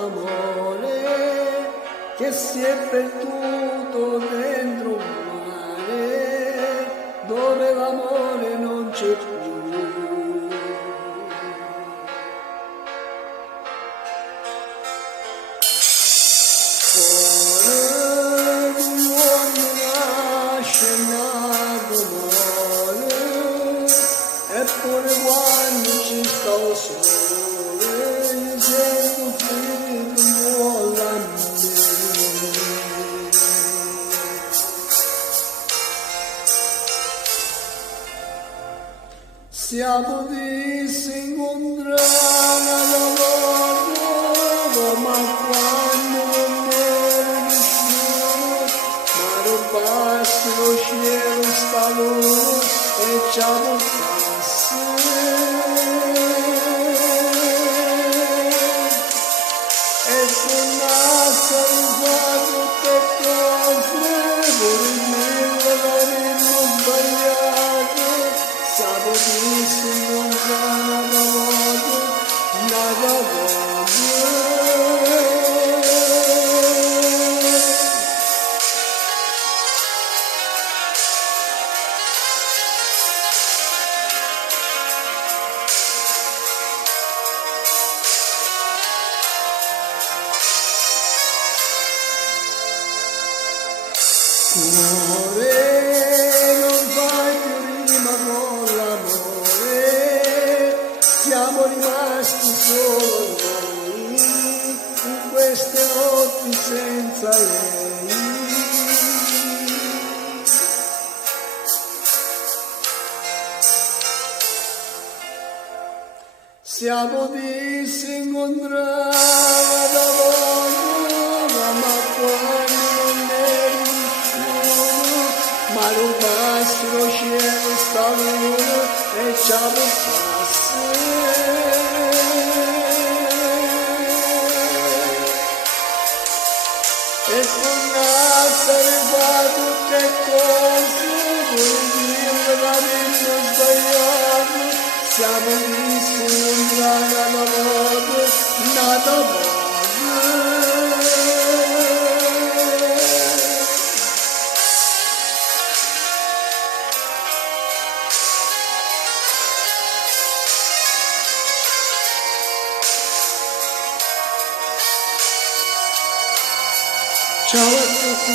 l'amore che si è perduto dentro un mare dove l'amore non c'è più. Cuore di uomo nasce nato male, eppure quando ci sta il sole mi sento freddo vuole a me. Siamo visti incontrare la loro, ma quando non era nessuno, ma rubasse lo cielo sta loro e ci portasse. E tornasse a rifare tutte cose, pure quello l'avremmo sbagliato. Siamo visti lontano da voce, nada voce. Cuore, non fai più rima con l'amore, siamo rimasti solo noi in queste notti senza lei. Siamo visti incontrare da poco, ma quando non eri nessuno, ma rubassi lo cielo sta luna e ci portasse. E tornasse a rifare tutte cose, pure dirlo l'avremmo sbagliato. Siamo visti incontrare la voce, nata voce. Ciao a tutti,